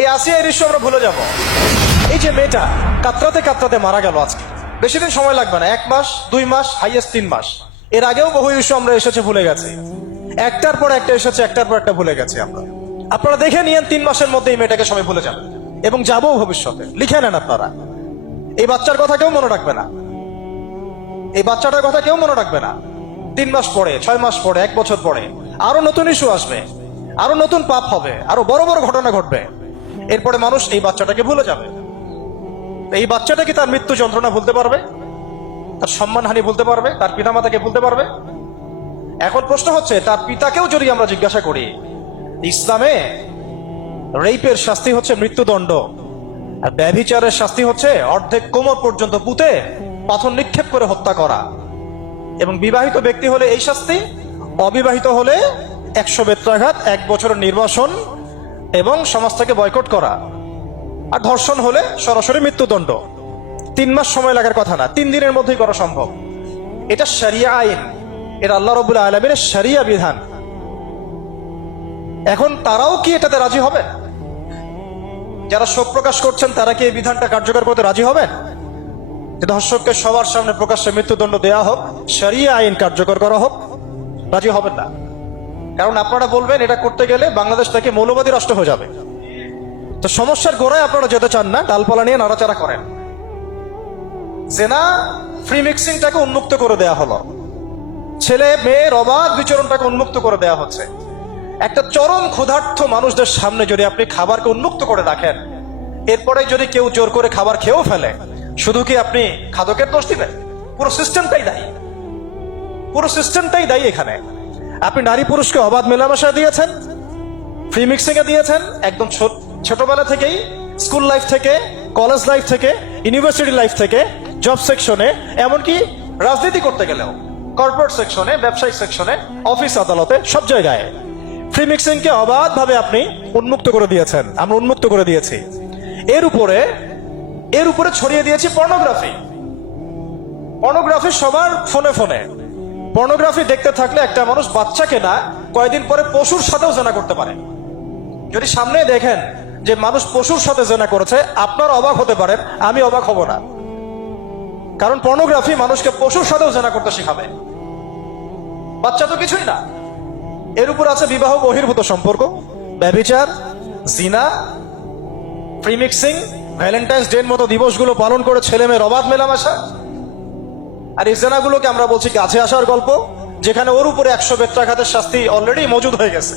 এই আসিয়া দৃশ্য আমরা ভুলে যাব। এই যে মেয়েটা কাতরাতে কাতরাতে মারা গেল আজকে, বেশি দিন সময় লাগবে না, 1 মাস 2 মাস হাইয়েস্ট 3 মাস। এর আগেও বহু ইস্যু আমরা এসেছে ভুলে গেছি, একটার পর একটা এসেছে, একটার পর একটা ভুলে গেছি আমরা। আপনারা দেখে নিয়েন 3 মাসের মধ্যে এই মেয়েটাকে সবাই ভুলে যাবে এবং যাবো ভবিষ্যতে। লিখে নেন আপনারা, এই বাচ্চার কথা কেউ মনে রাখবে না, এই বাচ্চাটার কথা কেউ মনে রাখবে না। 3 মাস পরে, 6 মাস পরে, 1 বছর পরে আরো নতুন ইস্যু আসবে, আরো নতুন পাপ হবে, আরো বড় বড় ঘটনা ঘটবে। এরপরে মানুষ এই বাচ্চাটাকে ভুলে যাবে। এই বাচ্চাটা কি তার মৃত্যু যন্ত্রণা ভুলতে পারবে? তার সম্মানহানি ভুলতে পারবে? তার পিতামাতাকে ভুলতে পারবে? এখন প্রশ্ন হচ্ছে, তার পিতাকেও যদি আমরা জিজ্ঞাসা করি, ইসলামে রেপের শাস্তি হচ্ছে মৃত্যুদণ্ড, আর ব্যভিচারের শাস্তি হচ্ছে অর্ধেক কোমর পর্যন্ত পুঁতে পাথর নিক্ষেপ করে হত্যা করা। এবং বিবাহিত ব্যক্তি হলে এই শাস্তি, অবিবাহিত হলে 100 বেত্রাঘাত, 1 বছরের নির্বাসন এবং সমাজ থেকে বয়কট করা, আর ধর্ষণ হলে সরাসরি মৃত্যুদণ্ড। 3 মাস সময় লাগার কথা না, 3 দিনের মধ্যেই করা সম্ভব। এটা শরিয়া আইন, এটা আল্লাহ রাব্বুল আলামিনের শরিয়া বিধান। এখন তারাও কি এটাতে রাজি হবে? যারা শোক প্রকাশ করছেন তারা কি এই বিধানটা কার্যকর করতে রাজি হবেন? যে ধর্ষককে সবার সামনে প্রকাশ্যে মৃত্যুদণ্ড দেয়া হোক, শরিয়া আইন কার্যকর করা হোক? রাজি হবেন না। কারণ আপনারা বলবেন এটা করতে গেলে বাংলাদেশ থেকে মৌলবাদী রাষ্ট্র হয়ে যাবে। তো সমস্যার গোড়ায় আপনারা যেতে চান না, ডালপালা নিয়ে নাড়াচাড়া করেন। জেনা ফ্রি মিক্সিংটাকে উন্মুক্ত করে দেয়া হলো, ছেলে মেয়ের অবাধ বিচরণটাকে উন্মুক্ত করে দেয়া হচ্ছে। একটা চরম ক্ষুধার্ত মানুষদের সামনে যদি আপনি খাবারকে উন্মুক্ত করে রাখেন, এরপরে যদি কেউ জোর করে খাবার খেয়েও ফেলে, শুধু কি আপনি খাদকের দোষ দিবেন? পুরো সিস্টেমটাই দায়ী, পুরো সিস্টেমটাই দায়ী এখানে। আপনি নারী পুরুষকে অবাধ মেলামেশা দিয়েছেন, ফ্রি মিক্সিং এ দিয়েছেন, একদম ছোটবেলা থেকেই, স্কুল লাইফ থেকে, কলেজ লাইফ থেকে, ইউনিভার্সিটি লাইফ থেকে, জব সেকশনে, এমনকি রাজনীতি করতে গেলেও কর্পোরেট সেকশনে, ব্যবসায়িক সেকশনে, অফিস আদালতে, সব জায়গায় ফ্রি মিক্সিং কে অবাধ ভাবে আপনি উন্মুক্ত করে দিয়েছেন, আমরা উন্মুক্ত করে দিয়েছি। এর উপরে ছড়িয়ে দিয়েছি পর্নোগ্রাফি। পর্নোগ্রাফি সবার ফোনে ফোনে। পর্নোগ্রাফি দেখতে থাকলে একটা মানুষ বাচ্চাকে না, কয়েকদিন পরে পশুর সাথেও জেনা করতে পারে। যদি সামনে দেখেন যে মানুষ পশুর সাথে জেনা করেছে, আপনার অবাক হতে পারেন, আমি অবাক হব না। কারণ পর্নোগ্রাফি মানুষকে পশুর সাথেও জেনা করতে শেখাবে। বাচ্চা তো কিছুই না। এর উপর আছে বিবাহ বহির্ভূত সম্পর্ক, ব্যভিচার, জিনা, ফ্রি মিক্সিং, ভ্যালেন্টাইন্স ডে মতো দিবসগুলো পালন করে ছেলে মেয়ের অবাধ মেলামেশা। আর এই জেনাগুলোকে আমরা বলছি কাছে আসার গল্প, যেখানে ওর উপরে 100 বেত্রাঘাতের শাস্তি অলরেডি মজুদ হয়ে গেছে।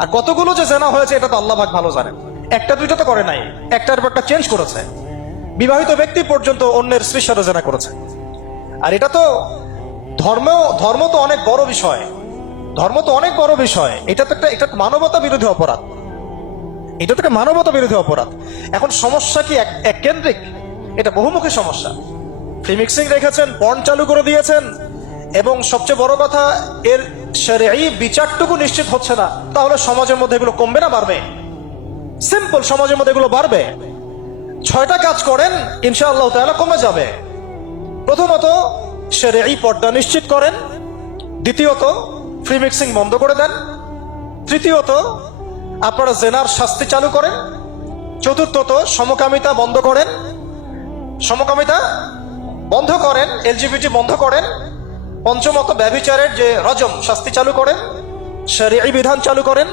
আর কতগুলো যে জেনা হয়েছে এটা তো আল্লাহ পাক ভালো জানেন। একটা দুইটা তো করে নাই, একটার পর একটা চেঞ্জ করেছে। বিবাহিত ব্যক্তি পর্যন্ত অন্যের স্ত্রীর সাথে জেনা করেছে। আর এটা তো ধর্ম তো অনেক বড় বিষয়, ধর্ম তো অনেক বড় বিষয়। এটা তো একটা মানবতা বিরোধী অপরাধ, এটা তো একটা মানবতা বিরোধী অপরাধ। এখন সমস্যা কি এক কেন্দ্রিক? এটা বহুমুখী সমস্যা। ফ্রি মিক্সিং রেখেছেন, পর্ন চালু করে দিয়েছেন, এবং সবচেয়ে বড় কথা, এর শরঈ বিচারটুকু নিশ্চিত হচ্ছে না। তাহলে সমাজের মধ্যে এগুলো কমবে না বাড়বে? সিম্পল, সমাজের মধ্যে এগুলো বাড়বে। 6টা কাজ করেন, ইনশাআল্লাহ তাআলা কমে যাবে। প্রথমত, শরঈ পর্দা নিশ্চিত করেন। দ্বিতীয়ত, ফ্রি মিক্সিং বন্ধ করে দেন। তৃতীয়ত, আপনারা জেনার শাস্তি চালু করেন। চতুর্থত, সমকামিতা বন্ধ করেন, সমকামিতা বন্ধ করেন, এলজিবিটি বন্ধ করেন। পঞ্চমত, ব্যভিচারের যে রজম শাস্তি চালু করেন, শরঈ বিধান চালু করেন,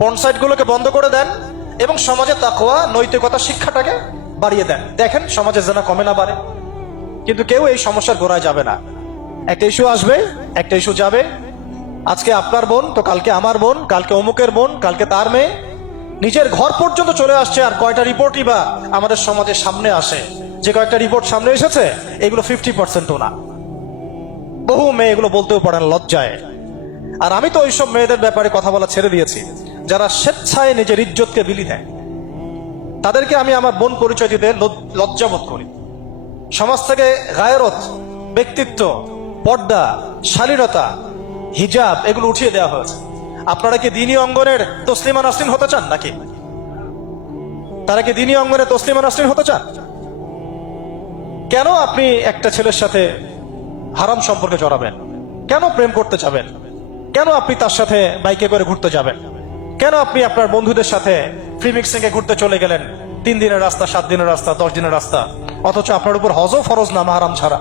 পর্ন সাইটগুলোকে বন্ধ করে দেন, এবং সমাজে তাকওয়া, নৈতিকতা শিক্ষাটাকে বাড়িয়ে দেন। দেখেন সমাজে জেনা কমে না বাড়ে। কিন্তু কেউ এই সমস্যার গোড়ায় যাবে না। একটা ইস্যু আসবে, একটা ইস্যু যাবে। আজকে আপনার বোন তো কালকে আমার বোন, কালকে অমুকের বোন, কালকে তার মেয়ে, নিজের ঘর পর্যন্ত চলে আসছে। আর কয়টা রিপোর্টই বা আমাদের সমাজের সামনে আসে? যে কয়েকটা রিপোর্ট সামনে এসেছে, এগুলো 50%ও না। বহু মেয়ে এগুলো বলতেও পারে না লজ্জায়। আর আমি তো ওইসব মেয়েদের ব্যাপারে কথা বলা ছেড়ে দিয়েছি, যারা স্বেচ্ছায় নিজের ইজ্জতকে বিলি দেয়। তাদেরকে আমি আমার বোন পরিচয় দিতে লজ্জাবোধ করি। সমাজ থেকে গায়রত, ব্যক্তিত্ব, পর্দা, শালীনতা, হিজাব এগুলো উঠিয়ে দেওয়া হয়েছে। আপনারা কি দ্বীনি অঙ্গনের তসলিমা নাসরিন হতে চান নাকি? তারা কি দ্বীনি অঙ্গনে তসলিমা নাসরিন হতে চান? কেন আপনি একটা ছেলের সাথে হারাম সম্পর্কে জড়াবেন? কেন প্রেম করতে যাবেন? কেন আপনি তার সাথে বাইকে করে ঘুরতে যাবেন? কেন আপনি আপনার বন্ধুদের সাথে ফ্রি মিক্সিং এ ঘুরতে চলে গেলেন? 3 দিনের রাস্তা, 7 দিনের রাস্তা, 10 দিনের রাস্তা, অথচ আপনার উপর হজও ফরজ না মাহারাম ছাড়া।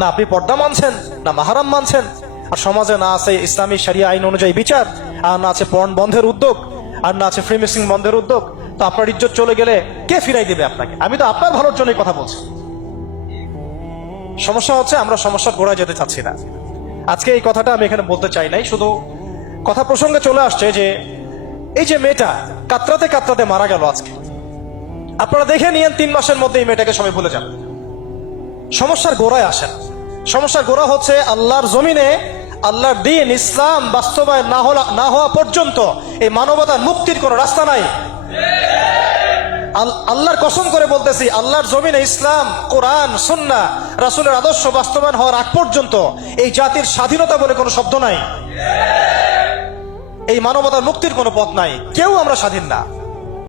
না আপনি পর্দা মানছেন, না মাহারাম মানছেন। আর সমাজে না আছে ইসলামী শরিয়া আইন অনুযায়ী বিচার, আর না আছে পর্ন বন্ধের উদ্যোগ, আর না আছে ফ্রি মিক্সিং বন্ধের উদ্যোগ। তো আপনার ইজ্জত চলে গেলে কে ফিরাই দিবে আপনাকে? আমি তো আপনার ভালোর জন্যই কথা বলছি। সমস্যা হচ্ছে আমরা সমস্যার গোড়ায় যেতে চাচ্ছি না। আজকে এই কথাটা আমি এখানে বলতে চাই নাই, শুধু কথা প্রসঙ্গে চলে আসছে যে এই যে মেয়েটা কাতরাতে কাতরাতে মারা গেল আজকে, আপনারা দেখে নিয়েন 3 মাসের মধ্যে এই মেয়েটাকে সবাই ভুলে যান। সমস্যার গোড়ায় আসেন। সমস্যার গোড়া হচ্ছে আল্লাহর জমিনে আল্লাহর দ্বীন ইসলাম বাস্তবায়ন না হওয়া পর্যন্ত এই মানবতার মুক্তির কোনো রাস্তা নাই। আল্লাহর কসম করে বলতেছি, আল্লাহর জমিনে ইসলাম, কোরআন, সুন্নাহ, রাসূলের আদর্শ বাস্তবায়ন হওয়ার আগ পর্যন্ত এই জাতির স্বাধীনতা বলে কোনো শব্দ নাই, এই মানবতার মুক্তির কোনো পথ নাই। কেউ আমরা স্বাধীন না।